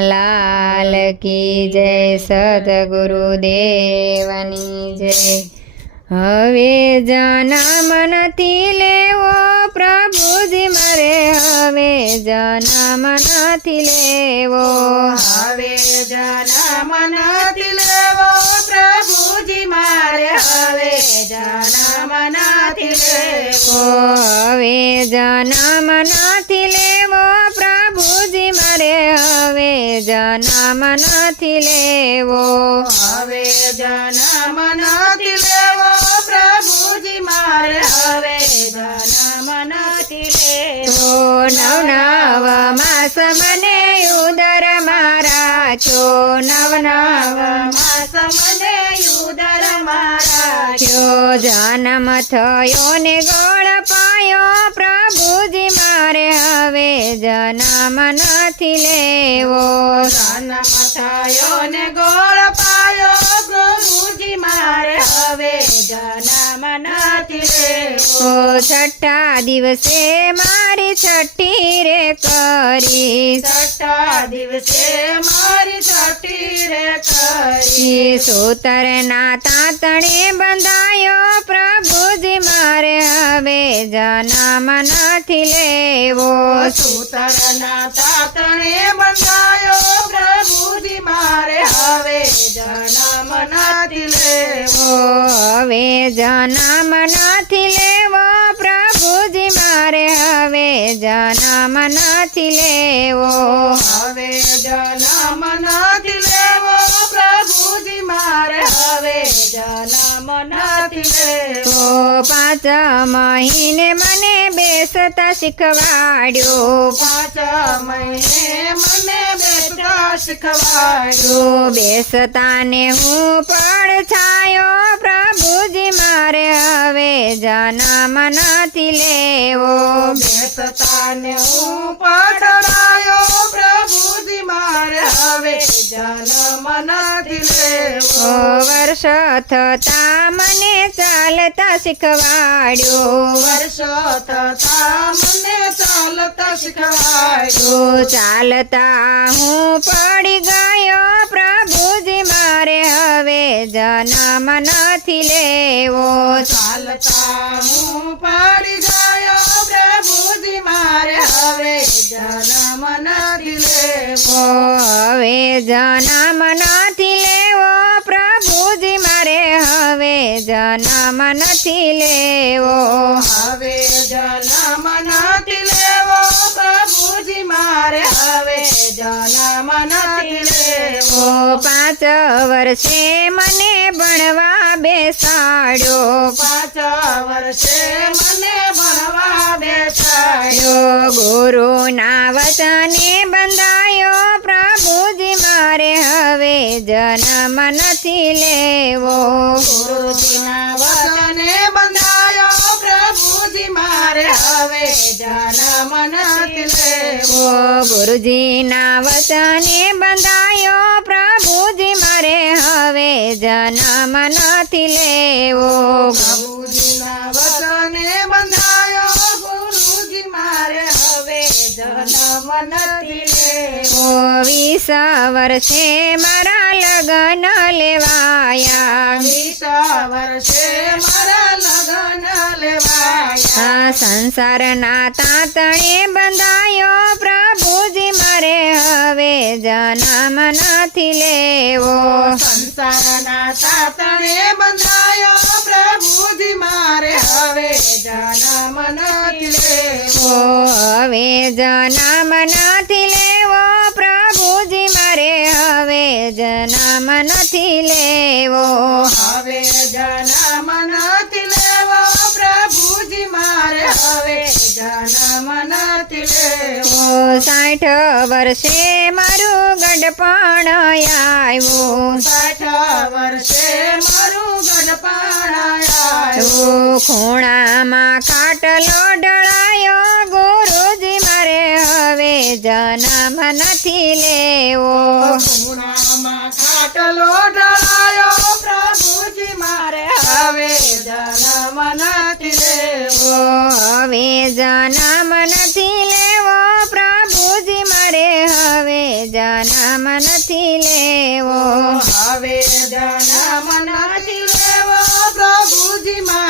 લાલ કી જય સદગુરુદેવની જય. હવે જનમનથી લેવો પ્રભુજી મારે, હવે જનમનથી લેવો. હવે જનમનથી લેવો પ્રભુજી મારે હવે જન્મ નથી લેવો પ્રભુજી મારે હવે જન્મ નથી લેવો હવે જન્મ નથી લેવો પ્રભુજી મારે હવે જન્મ નથી લેવો નવ નવ માસ મને ઉદર છો નવ નવ ઉદર રાખ્યો જન્મ થયો ને ગોળ પાયો પ્રભુજી મારે હવે જન્મ નથી લેવો. જન્મ ઓ છઠ્ઠા દિવસે મારી છઠ્ઠી રે કરી છઠ્ઠા દિવસે મારી છઠ્ઠી રે કરી સૂતરના તાતણે બંધાયો પ્રભુજી મારે હવે જન્મ નથી લેવો. સૂતરના તાતણે બંધાયો પ્રભુજી મારે હવે જન્મ નથી લેવો. હવે જન્મ નથી લેવો. પ્રભુજી મારે હવે જન્મ નથી લેવો. હવે જન્મ નથી લેવો પ્રભુજી મારે હવે જન્મ નથી લેવો. પાંચ મહિને મને બેસતા શીખવાડ્યો. પાંચ મહિને મને બેસતા શીખવાડ્યો. ઓ બેસતા ને હું પણ છાયો પ્રભુજી મારે હવે જન્મ નથી લેવો. બેસતા હું પઠરાયો પ્રભુજી મારે હવે જન્મ નથી લેવો વર્ષ થતા મને ચાલતા શીખવાડ્યો. વર્ષ થતા મને ચાલતા શીખવાડ્યો. ચાલતા હું પડી ગયો પ્રભુજી મારે હવે જન્મ નથી લેવો. ચાલતા હું પડી ગયો પ્રભુજી મારે હવે જન્મ નથી લેવો. હવે જન્મ નથી લેવો પ્રભુજી મારે જન્મ નથી લેવો. હવે જન્મ નથી લેવો પ્રભુજી મારે હવે જન્મ નથી લેવો. પાંચ વર્ષે મને ભણવા બેસાડ્યો. પાંચ વર્ષે મને ભણવા બેસાડ્યો. ગુરુના વચને બંધાયો પ્રભુજી મારે હવે જન્મ નથી લેવો. ગુરુજીના વચને બંધાયો પ્રભુજી મારે. હવે જન્મ નથી લેવો. ગુરુજીના વચને બંધાયો પ્રભુજી મારે. હવે જન્મ નથી લેવો. પ્રભુજીના વચને બંધાયો ગુરુજી મારે. હવે જન્મ નથી વીસ વર્ષે મારા લગ્ન લેવાયા. વીસ વર્ષે મારા લગ્ન લેવાયા આ સંસારના તાતણે બંધાયો પ્રભુજી મારે હવે જન્મ નથી લેવો. સંસારના તાતણે બંધાયો પ્રભુજી મારે હવે જન્મ નથી લેવો. હવે જન્મ નથી લેવો. જન્મ નથી લેવો. હવે જન્મ નથી લેવો પ્રભુજી મારે હવે જન્મ નથી લેવો સાઠ વર્ષે મારું ગડપણ આવ્યું. સાઠ વર્ષે મારું ગઢપાણ આવ્યો. ખૂણામાં ખાટલો ડળાયો ગુરુજી મારે હવે જન્મ નથી લેવો ખૂણામાં ખાટલો ઢળાયો પ્રભુજી મારે હવે જન્મ નથી લેવો. હવે જન્મ નથી લેવો પ્રભુજી મારે હવે જન્મ નથી લેવો. હવે જન્મ નથી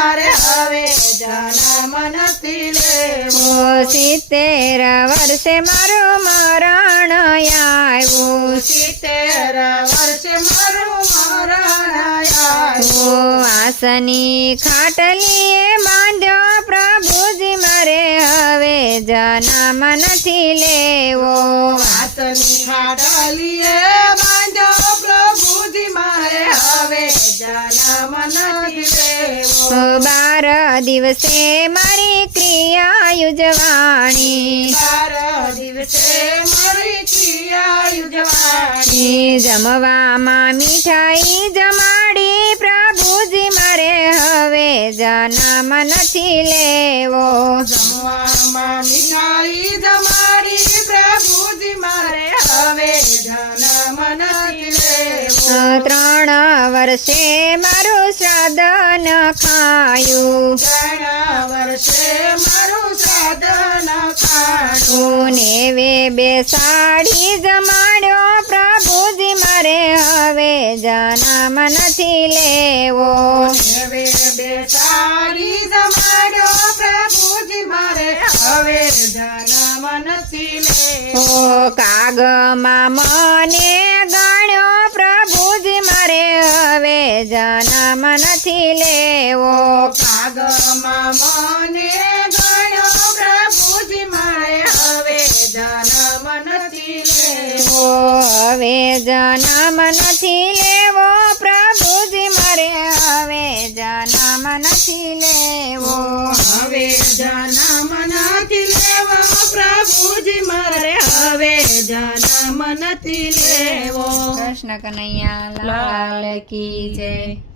મારે હવે જન્મ નથી લેવો. સિત્તેર વર્ષે મારું મરણ આવ્યું. સિત્તેર વર્ષે મારું મરણ આવ્યું. આસની ખાટલીએ માંડ્યો પ્રભુજી મારે હવે જન્મ નથી લેવો. આસની ખાડલીએ બાંધ્યો બાર દિવસે મારી ક્રિયા યુજવાણી બાર દિવસે મારી ક્રિયા યુજવાણી જમવામાં મીઠાઈ જમાડી પ્રભુજી મારે હવે જન્મ નથી લેવો. જમવામાં મીઠાઈ જમાડી પ્રભુજી મારે હવે જન્મ નથી લેવો. ત્રણ વર્ષે મારું શ્રાદ્ધ ખાયું ઘણા વર્ષે મારું સાધન નેવે બેસાડી જમાડ્યો પ્રભુજી મારે હવે જન્મ નથી લેવો. હવે બેસાડી જમાડ્યો પ્રભુજી મારે હવે જન્મ નથી લેવો. કાગમાં મને ગણ્યો પ્રભુજી હવે જન્મ નથી લેવો. કાગમાં મને ગણ્યો પ્રભુજી મારે હવે જન્મ નથી લેવો. હવે જન્મ નથી લેવો પ્રભુજી મારે હવે જન્મ નથી લેવો. હવે જન્મ હવે જન્મ નથી લેવો. કૃષ્ણ કનૈયા લાલ કી જય.